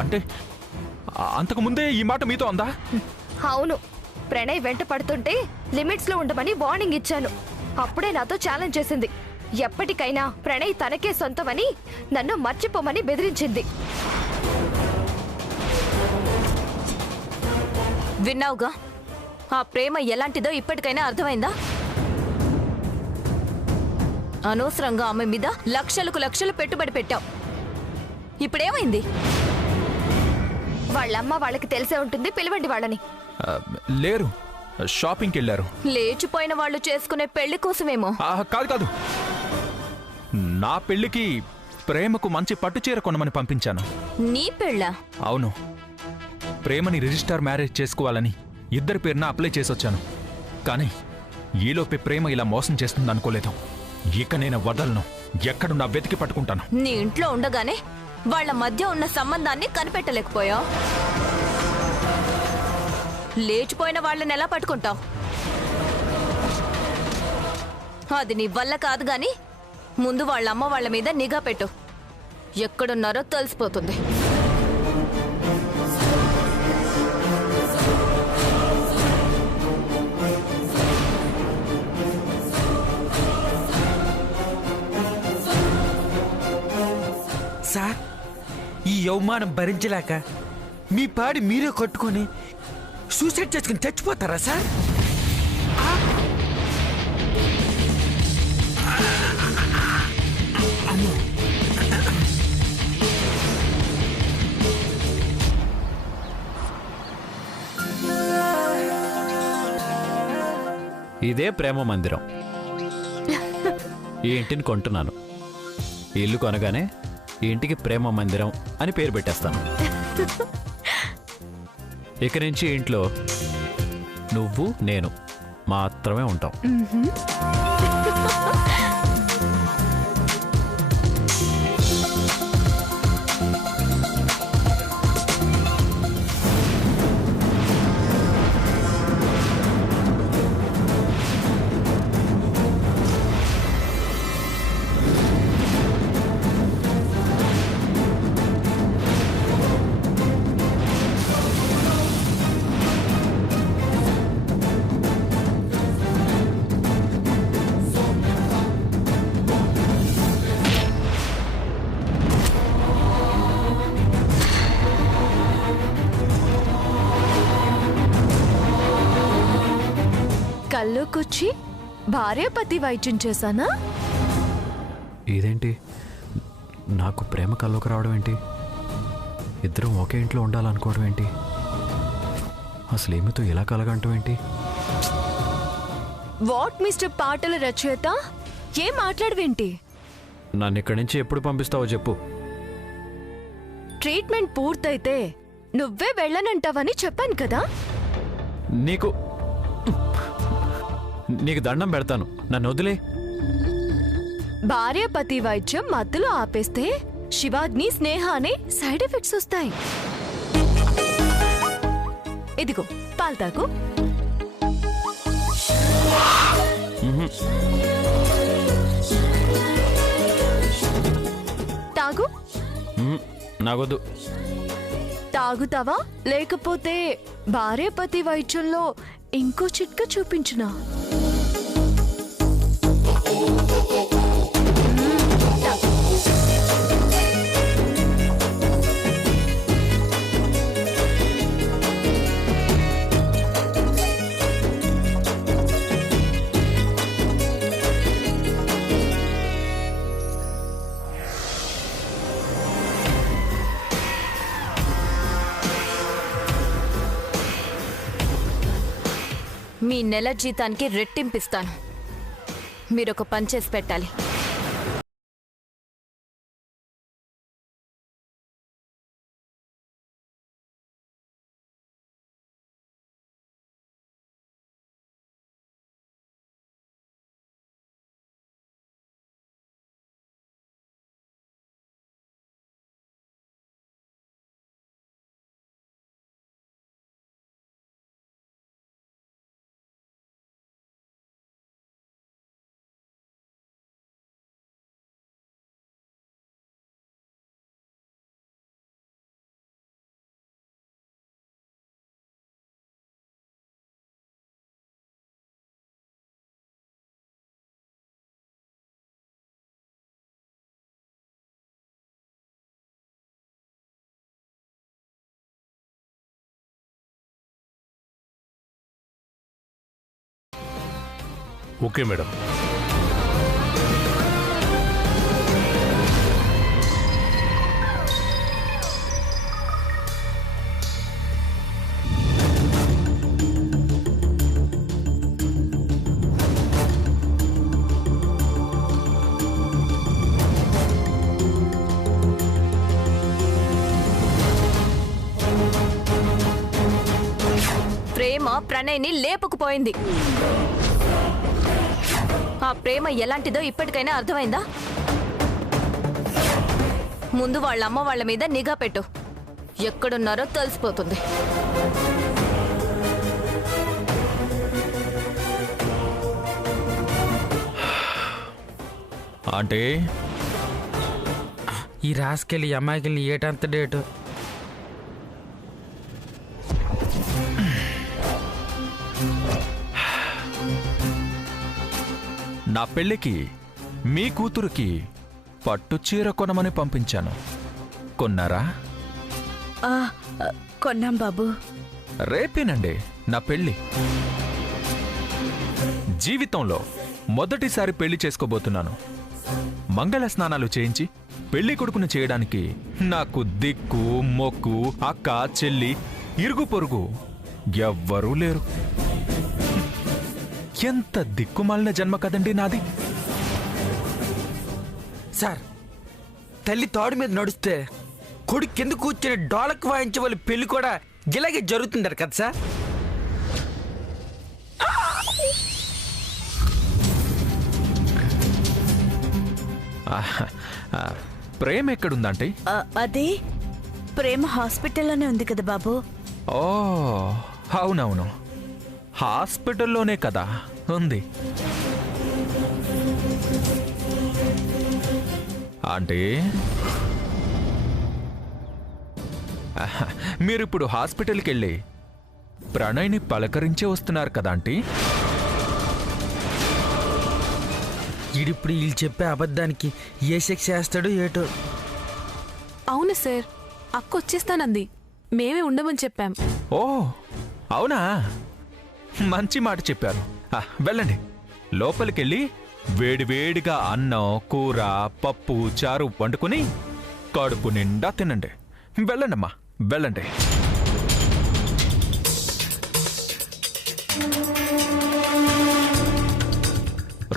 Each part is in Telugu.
అంటే అంతకు ముందే ఈ మాట మీతో అందా? అవును, ప్రణయ్ వెంట పడుతుంటే లిమిట్స్ లో ఉండమని వార్నింగ్ ఇచ్చాను. అప్పుడే నాతో ఛాలెంజ్ చేసింది. ఎప్పటికైనా ప్రణయ్ తనకే సొంతమని నన్ను మర్చిపోమని బెదిరించింది. విన్నావుగా, ఆ ప్రేమ ఎలాంటిదో ఇప్పటికైనా అర్థమైందా? అనవసరంగా ఆమె మీద లక్షలకు లక్షలు పెట్టుబడి పెట్టావు. ఇప్పుడేమైంది? వాళ్ళమ్మ వాళ్ళకి తెలిసే ఉంటుంది, పిలవండి వాళ్ళని. లేరు, షాపింగ్కి వెళ్ళారు. లేచిపోయిన వాళ్ళు చేసుకునే పెళ్లి కోసమేమో. కాదు కాదు, నా పెళ్లికి ప్రేమకు మంచి పట్టుచీర కొనమని పంపించాను. నీ పెళ్ళా? అవును, ప్రేమని రిజిస్టర్ మ్యారేజ్ చేసుకోవాలని ఇద్దరి పేరున అప్లై చేసొచ్చాను. కానీ ఈలోపే ప్రేమ ఇలా మోసం చేస్తుంది అనుకోలేదు. ఇక నేను వదలను, ఎక్కడున్నా వెతికి పట్టుకుంటాను. నీ ఇంట్లో ఉండగానే వాళ్ళ మధ్య ఉన్న సంబంధాన్ని కనిపెట్టలేకపోయావు. లేచిపోయిన వాళ్ళని ఎలా పట్టుకుంటావు? అది నీ వల్ల కాదు గాని ముందు వాళ్ళ అమ్మ వాళ్ళ మీద నిఘా పెట్టు. ఎక్కడున్నారో తెలిసిపోతుంది. సార్, ఈ అవమానం భరించలేక మీ పాడి మీరే కొట్టుకొని సూసైడ్ చేసుకుని చచ్చిపోతారా సార్? ఇదే ప్రేమ మందిరం. ఈ ఇంటిని కొంటున్నాను. ఈ ఇల్లు కొనగానే ఈ ఇంటికి ప్రేమ మందిరం అని పేరు పెట్టేస్తాను. ఇక నుంచి ఇంట్లో నువ్వు నేను మాత్రమే ఉంటాం. కల్లోకొచ్చి భార్యాపతి వైద్యం చేశానా? ఇదేంటి, నాకు ప్రేమ కల్లోకి రావడం ఏంటి? ఇద్దరం ఒకే ఇంట్లో ఉండాలనుకోవడం ఏంటి? అసలు ఏమితో ఇలా కలగంటం ఏంటి? వాట్ మిస్టర్ పాటల రచయిత, ఏం మాట్లాడవేంటి? నన్ను ఇక్కడి నుంచి ఎప్పుడు పంపిస్తావో చెప్పు. ట్రీట్మెంట్ పూర్తయితే నువ్వే వెళ్ళనంటావని చెప్పాను కదా. నీకు దండం పెడతాను, నన్ను వదిలే. భార్యాపతి వైద్యం మధ్యలో ఆపేస్తే శివాగ్ని, స్నేహ అనే సైడ్ ఎఫెక్ట్స్ వస్తాయి. ఇదిగో పాలు తాగు. తాగు. నాకొద్దు. తాగుతావా లేకపోతే భార్యాపతి వైద్యంలో ఇంకో చిట్కా చూపించునా? మీ నెల జీతానికి రెట్టింపిస్తాను. మీరొక పని చేసి పెట్టాలి. Okay madam. ప్రేమ ప్రణయ్ని లేపుకుపోయింది. ఆ ప్రేమ ఎలాంటిదో ఇప్పటికైనా అర్థమైందా? ముందు వాళ్ళ అమ్మ వాళ్ళ మీద నిఘా పెట్టు. ఎక్కడున్నారో తెలిసిపోతుంది. అంటే ఈ రాసుకెళ్ళి ఈ అమ్మాయికి ఏటంత డేటు. నా పెళ్ళికి మీ కూతురుకి పట్టు చీర కొనమని పంపించాను. కొన్నారా? కొన్నాం బాబు. రేపేనండి నా పెళ్ళి. జీవితంలో మొదటిసారి పెళ్లి చేసుకోబోతున్నాను. మంగళ స్నానాలు చేయించి పెళ్లి కొడుకును చేయడానికి నాకు దిక్కు మొక్కు అక్క చెల్లి ఇరుగు పొరుగు ఎవ్వరూ లేరు. ఎంత దిక్కుమాలిన జన్మ కదండి నాది. సార్, తల్లి తాడు మీద నడుస్తే కొడుకు కింద కూర్చొని డోలకు వాయించే వాళ్ళ పెళ్లి కూడా ఇలాగే జరుగుతుందట కదా సార్? ప్రేమ ఎక్కడుందంటే? అదే ప్రేమ హాస్పిటల్లోనే ఉంది కదా బాబు. ఓ అవునవును, హాస్పిటల్లోనే కదా ఉంది. అంటే మీరిప్పుడు హాస్పిటల్కి వెళ్ళి ప్రణయ్ని పలకరించే వస్తున్నారు కదా ఆంటీ? ఈడిప్పుడు వీళ్ళు చెప్పే అబద్ధానికి ఏ శిక్ష వేస్తాడో ఏటో. అవును సార్, అక్క వచ్చేస్తానంది. మేమే ఉండమని చెప్పాం. ఓ అవునా, మంచి మాట చెప్పారు. వెళ్ళండి, లోపలికెళ్ళి వేడివేడిగా అన్నం కూర పప్పు చారు వండుకుని కడుపు నిండా తినండి. వెళ్ళండమ్మా, వెళ్ళండి.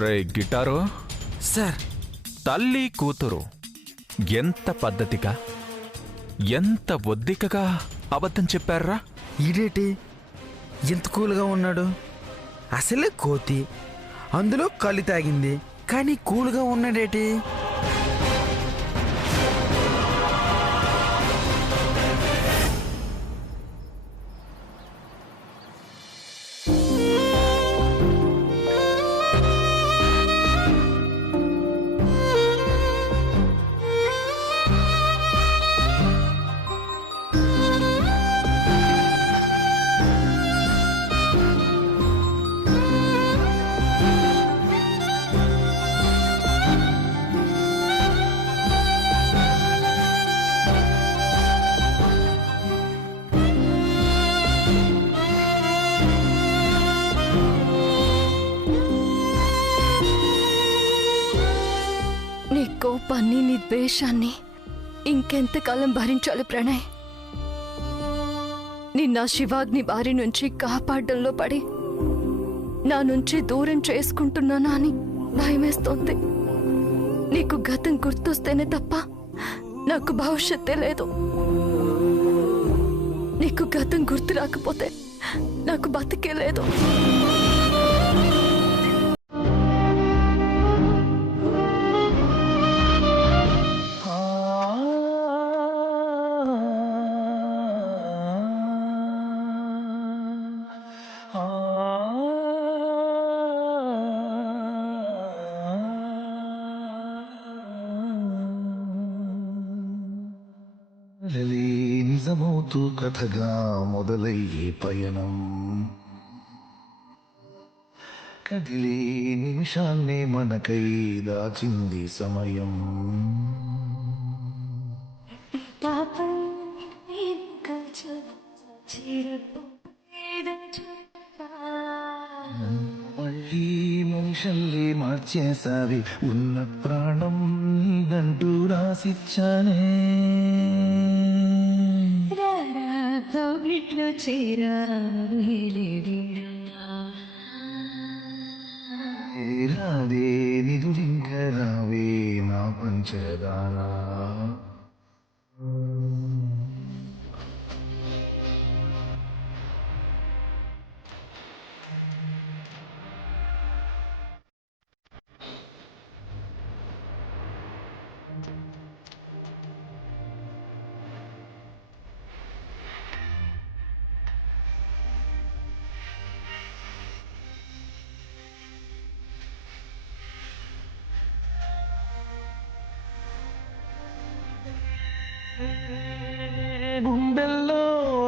రే గిటారు సార్, తల్లి కూతురు ఎంత పద్ధతిగా ఎంత ఒద్దికగా అబద్ధం చెప్పారా? ఈడేటి ఎంత కూల్గా ఉన్నాడు? అసలే కోతి, అందులో కళ్ళు తాగింది, కానీ కూల్గా ఉన్నాడేటి? కోపాన్ని నీ ద్వేషాన్ని ఇంకెంతకాలం భరించాలి ప్రణయ్? నిన్న శివాగ్ని బారి నుంచి కాపాడడంలో పడి నా నుంచి దూరం చేసుకుంటున్నానా అని భయమేస్తోంది. నీకు గతం గుర్తొస్తేనే తప్ప నాకు భవిష్యత్తే లేదు. నీకు గతం గుర్తు రాకపోతే నాకు బతికే లేదు. నిజమవుతూ కథగా మొదలయ్యే పయనం కదిలే నిమిషాన్నే మనకై దాచింది సమయం. మళ్ళీ మనిషి ఆశల్లే మార్చేసావి ఉన్న ప్రాణం నీదంటూ రాసిచ్చానే రాదే నిదురింక రావే నా పంచదానా గుండెల్లో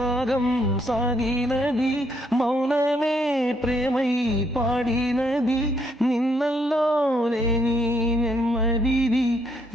రాగం సాగినది మౌనమే ప్రేమై పాడినది నిన్నల్లో లేని నెమ్మదిది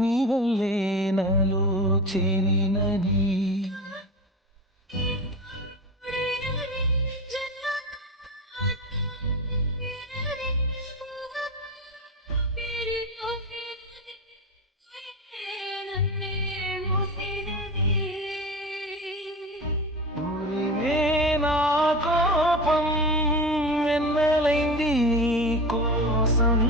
నీ వల్లే నాలో చేరినది ఊరిమే నా కోపం వెన్నెలైంది నీ కోసం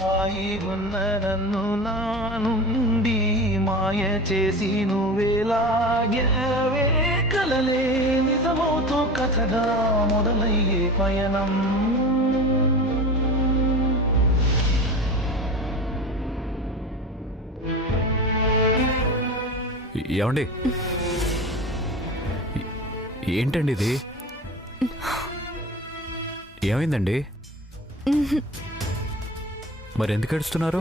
హాయిగున్న నన్ను నా నుండి మాయ చేసి నువ్వేలాగవే కలలే నిజమవుతూ కథగా మొదలయ్యే పయనం ఏమండి ఏంటండి ఇది ఏమైందండి మరి ఎందుకు ఏడుస్తున్నారు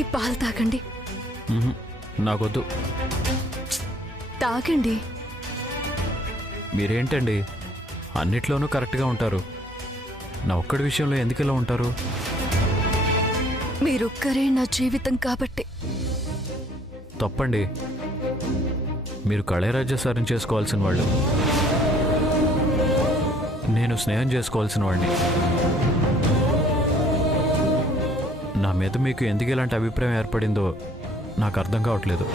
ఈ పాలు తాగండి. నాకొద్దు. తాగండి. మీరేంటండి అన్నిట్లోనూ కరెక్ట్గా ఉంటారు, నా ఒక్కడి విషయంలో ఎందుకు ఇలా ఉంటారు? మీరొక్కరే నా జీవితం కాబట్టి. తప్పండి, మీరు కళయరాజ్య సారం చేసుకోవాల్సిన వాళ్ళు, నేను స్నేహం చేసుకోవాల్సిన వాడిని. నా మీద మీకు ఎందుకు ఇలాంటి అభిప్రాయం ఏర్పడిందో నాకు అర్థం కావట్లేదు.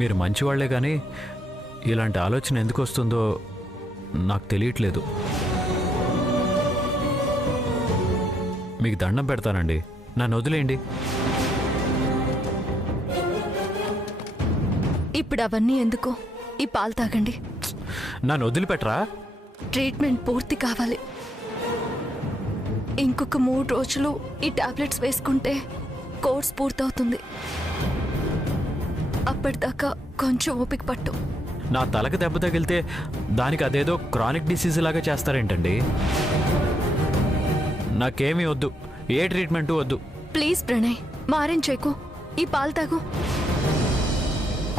మీరు మంచివాళ్లే కానీ ఇలాంటి ఆలోచన ఎందుకు వస్తుందో నాకు తెలియట్లేదు. మీకు దండం పెడతానండి, నన్ను వదిలేయండి. ఇప్పుడు అవన్నీ ఎందుకు? ఈ పాలు తాగండి. నన్ను వదిలిపెట్టరా? ట్రీట్మెంట్ పూర్తి కావాలి. ఇంకొక 3 రోజులు ఈ టాబ్లెట్స్ వేసుకుంటే కోర్స్ పూర్తవుతుంది. అప్పటిదాకా కొంచెం ఓపిక పట్టు. నా తలకు దెబ్బ తగిలితే దానికి అదేదో క్రానిక్ డిసీజ్ లాగా చేస్తారేంటండి? నాకేమీ వద్దు, ఏ ట్రీట్మెంటు వద్దు. ప్లీజ్ ప్రణయ్, మారేం చేయకు. ఈ పాలు తాగు.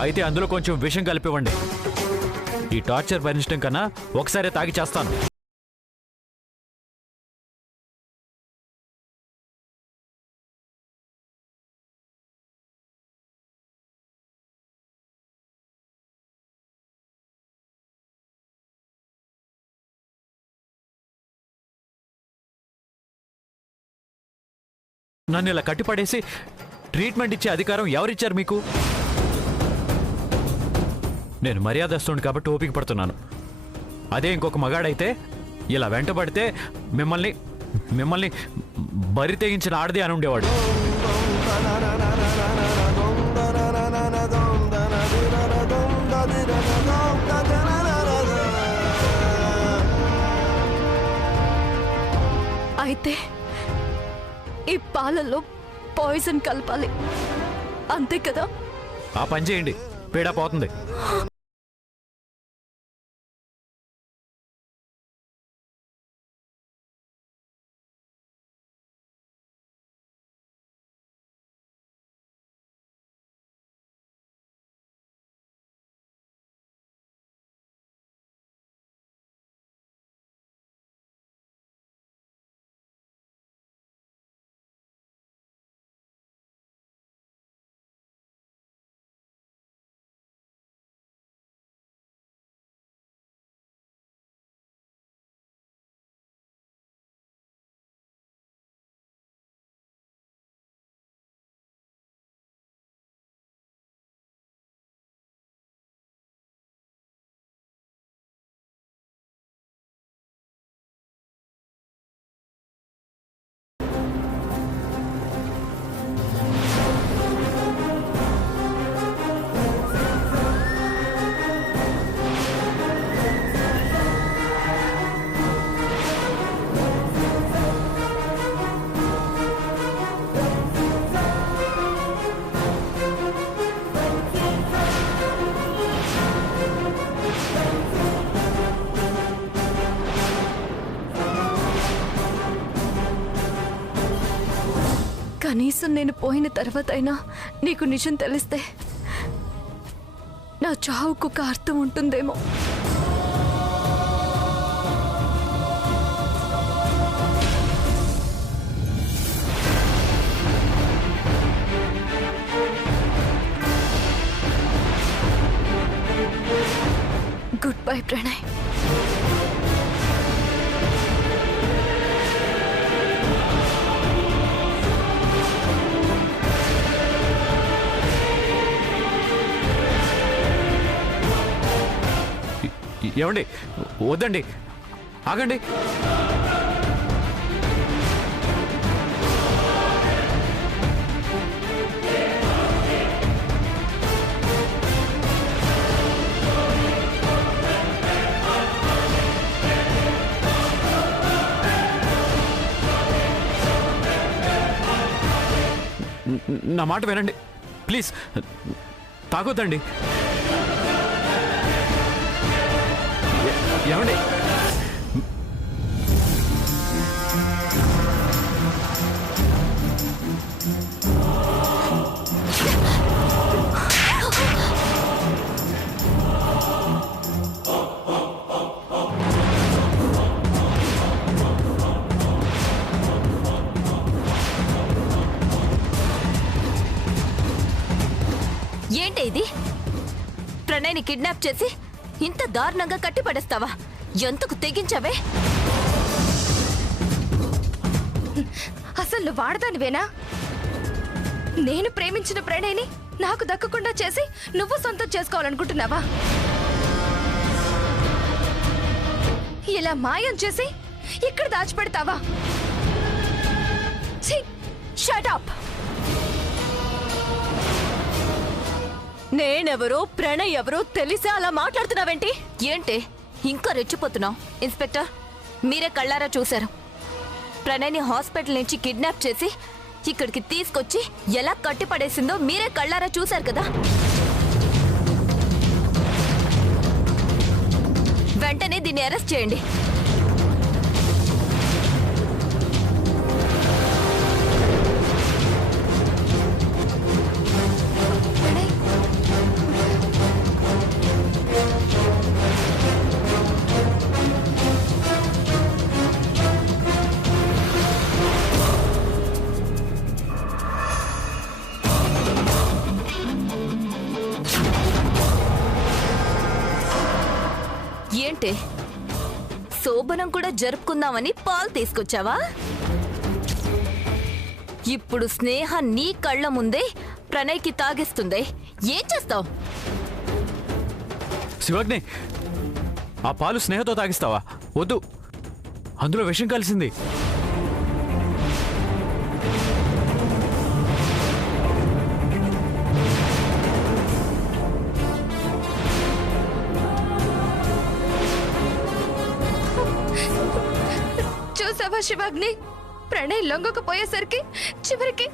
అయితే అందులో కొంచెం విషం కలిపివ్వండి. ఈ టార్చర్ భరించడం కన్నా ఒకసారి తాగి చేస్తాను. నన్ను ఇలా కట్టిపడేసి ట్రీట్మెంట్ ఇచ్చే అధికారం ఎవరిచ్చారు మీకు? నేను మర్యాదస్తుని కాబట్టి ఓపిక పడుతున్నాను. అదే ఇంకొక మగాడైతే ఇలా వెంటబడితే మిమ్మల్ని మిమ్మల్ని బరి తెగించిన ఆడది అని ఉండేవాడు. అయితే ఈ పాలల్లో పాయిజన్ కలపాలి, అంతే కదా? ఆ పని చేయండి, పీడ పోతుంది. కనీసం నేను పోయిన తర్వాత అయినా నీకు నిజం తెలిస్తే నా చావుకు ఒక అర్థం ఉంటుందేమో. Good bye Pranay. ఏమండి, వద్దండి, ఆగండి. నా మాట వినండి ప్లీజ్, తాగొద్దండి. ఏమండి, ఏంటి ఇది? ప్రణయ్ని కిడ్నాప్ చేసి ఇంత దారుణంగా కట్టి పడేస్తావా? ఎంతకు తెగించావే? అసలు నువ్వు వాడదానివేనా? నేను ప్రేమించిన ప్రణయ్ని నాకు దక్కకుండా చేసి నువ్వు సొంతం చేసుకోవాలనుకుంటున్నావా? ఇలా మాయం చేసి ఇక్కడ దాచిపెడతావా? Shut up. నేనెవరో ప్రణయ్ ఎవరో తెలిసి అలా మాట్లాడుతున్నావేంటి? ఏంటి ఇంకా రెచ్చిపోతున్నావు? ఇన్స్పెక్టర్, మీరే కళ్ళారా చూశారు. ప్రణయ్ని హాస్పిటల్ నుంచి కిడ్నాప్ చేసి ఇక్కడికి తీసుకొచ్చి ఎలా కట్టిపడేసిందో మీరే కళ్ళారా చూశారు కదా. వెంటనే దీన్ని అరెస్ట్ చేయండి. ఏంటి, శోభనం కూడా జరుపుకుందామని పాలు తీసుకొచ్చావా? ఇప్పుడు స్నేహ నీ కళ్ళ ముందే ప్రణయ్కి తాగిస్తుంది. ఏం చేస్తావు? శివగ్ని, ఆ పాలు స్నేహతో తాగిస్తావా? వద్దు, అందులో విషం కలిసింది. చూసావా శివాగ్ని, ప్రణయ్ లొంగకపోయేసరికి చివరికి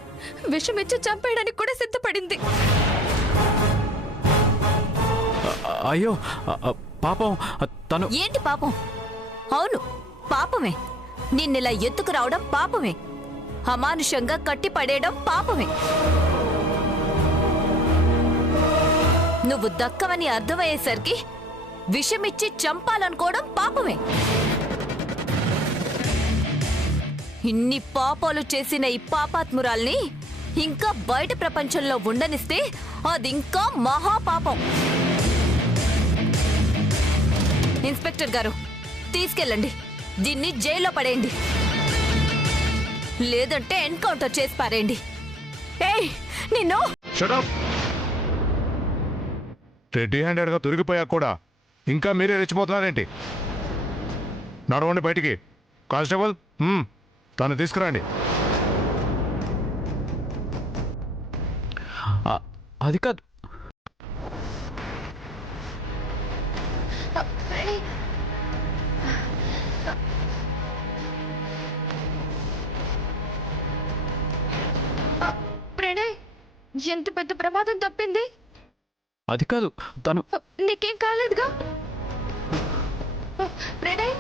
విషమిచ్చి చంపేయడానికి కూడా సిద్ధపడింది. అయ్యో పాపం తను. ఏంటి పాపం? అవును పాపమే. నిన్నెలా ఎత్తుకు రావడం పాపమే. అమానుషంగా కట్టి పడేయడం పాపమే. నువ్వు దక్కవని అర్థమయ్యేసరికి విషమిచ్చి చంపాలనుకోవడం పాపమే. ఇన్ని పాపాలు చేసిన ఈ పాపాత్మురాల్ని ఇంకా బయట ప్రపంచంలో ఉండనిస్తే అది ఇంకా మహాపాపం. ఇన్స్పెక్టర్ గారు, తీసుకెళ్ళండి, దీన్ని జైల్లో పడేయండి, లేదంటే ఎన్కౌంటర్ చేసి పారేయండి. ఏయ్ నిన్ను! రెడ్డి హ్యాండెడ్గా దొరికిపోయాక కూడా ఇంకా మీరే రెచ్చిపోతున్నారేంటి? నడవండి బయటికి. కానిస్టేబుల్, తను తీసుకురండి. అది కాదు. ప్రణయ్, ఎంత పెద్ద ప్రమాదం తప్పింది. అది కాదు, తను. నీకేం కాలేదుగా ప్రణయ్?